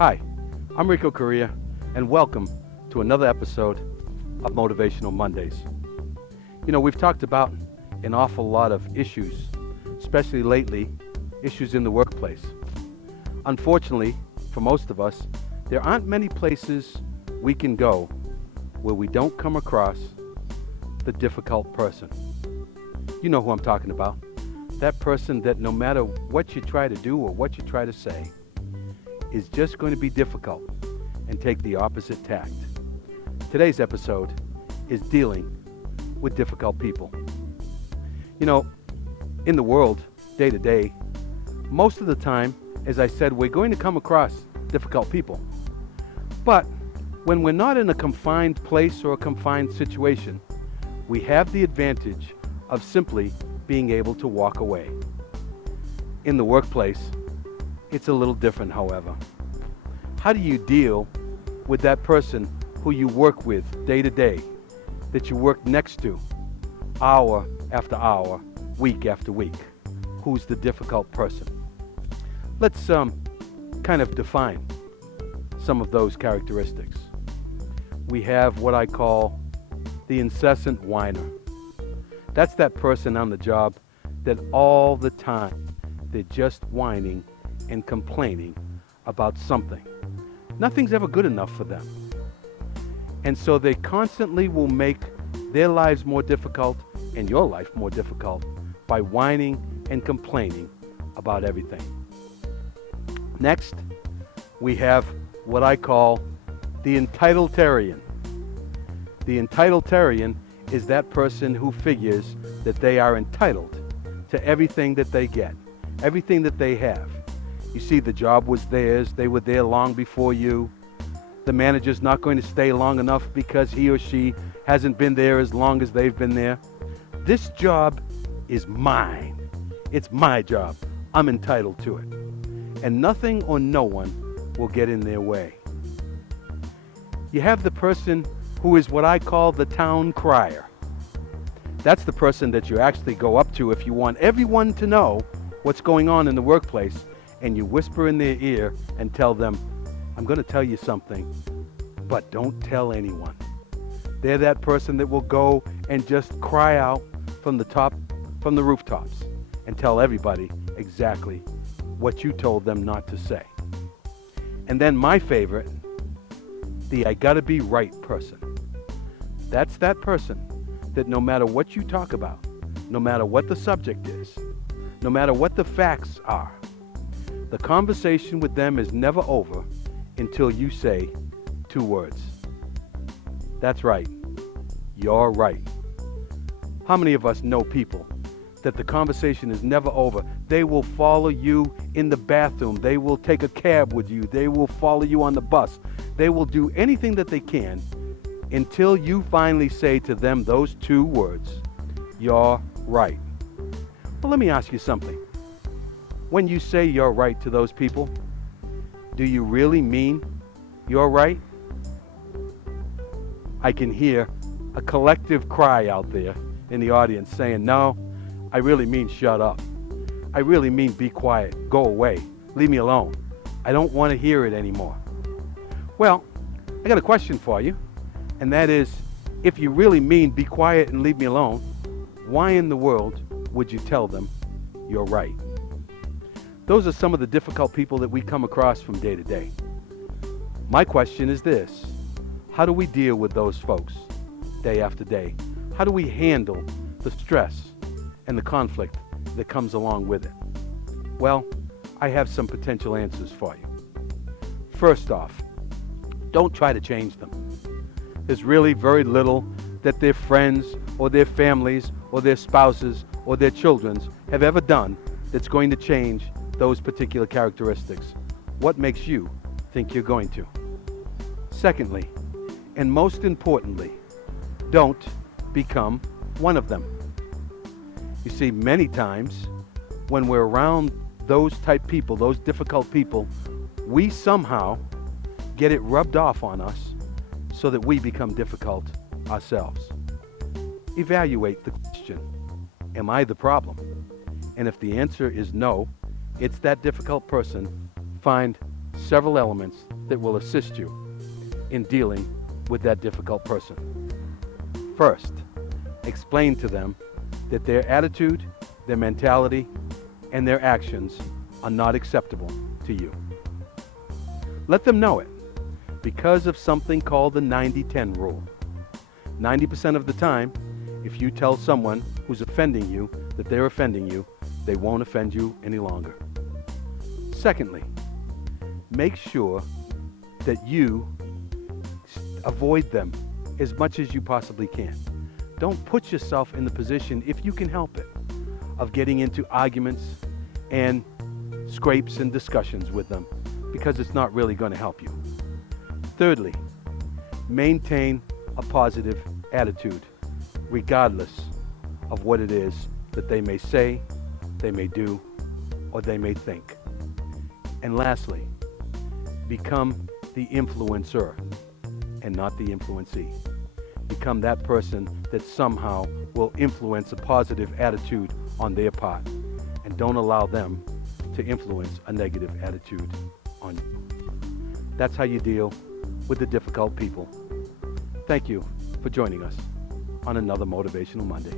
Hi, I'm Rico Correia, and welcome to another episode of Motivational Mondays. You know, we've talked about an awful lot of issues, especially lately, issues in the workplace. Unfortunately, for most of us, there aren't many places we can go where we don't come across the difficult person. You know who I'm talking about. That person that no matter what you try to do or what you try to say, is just going to be difficult and take the opposite tact. Today's episode is dealing with difficult people. You know, in the world, day to day, most of the time, as I said, we're going to come across difficult people. But when we're not in a confined place or a confined situation, we have the advantage of simply being able to walk away. In the workplace, it's a little different, however. How do you deal with that person who you work with day to day, that you work next to, hour after hour, week after week? Who's the difficult person? Let's kind of define some of those characteristics. We have what I call the incessant whiner. That's that person on the job that all the time they're just whining and complaining about something. Nothing's ever good enough for them. And so they constantly will make their lives more difficult and your life more difficult by whining and complaining about everything. Next, we have what I call the entitled-tarian. The entitled-tarian is that person who figures that they are entitled to everything that they get, everything that they have. You see, the job was theirs. They were there long before you. The manager's not going to stay long enough because he or she hasn't been there as long as they've been there. This job is mine. It's my job. I'm entitled to it. And nothing or no one will get in their way. You have the person who is what I call the town crier. That's the person that you actually go up to if you want everyone to know what's going on in the workplace, and you whisper in their ear and tell them, I'm going to tell you something, but don't tell anyone. They're that person that will go and just cry out from the rooftops, and tell everybody exactly what you told them not to say. And then my favorite, the I gotta be right person. That's that person that no matter what you talk about, no matter what the subject is, no matter what the facts are, the conversation with them is never over until you say two words. That's right. You're right. How many of us know people that the conversation is never over? They will follow you in the bathroom. They will take a cab with you. They will follow you on the bus. They will do anything that they can until you finally say to them those two words, you're right. Well, let me ask you something. When you say you're right to those people, do you really mean you're right? I can hear a collective cry out there in the audience saying, no, I really mean shut up. I really mean be quiet, go away, leave me alone. I don't want to hear it anymore. Well, I got a question for you, and that is, if you really mean be quiet and leave me alone, why in the world would you tell them you're right? Those are some of the difficult people that we come across from day to day. My question is this: how do we deal with those folks day after day? How do we handle the stress and the conflict that comes along with it? Well, I have some potential answers for you. First off, don't try to change them. There's really very little that their friends or their families or their spouses or their children have ever done that's going to change those particular characteristics. What makes you think you're going to? Secondly, and most importantly, don't become one of them. You see, many times when we're around those type people, those difficult people, we somehow get it rubbed off on us so that we become difficult ourselves. Evaluate the question, am I the problem? And if the answer is no, it's that difficult person, find several elements that will assist you in dealing with that difficult person. First, explain to them that their attitude, their mentality, and their actions are not acceptable to you. Let them know it because of something called the 90-10 rule. 90% of the time, if you tell someone who's offending you that they're offending you, they won't offend you any longer. Secondly, make sure that you avoid them as much as you possibly can. Don't put yourself in the position, if you can help it, of getting into arguments and scrapes and discussions with them, because it's not really going to help you. Thirdly, maintain a positive attitude, regardless of what it is that they may say, they may do, or they may think. And lastly, become the influencer and not the influencee. Become that person that somehow will influence a positive attitude on their part, and don't allow them to influence a negative attitude on you. That's how you deal with the difficult people. Thank you for joining us on another Motivational Monday.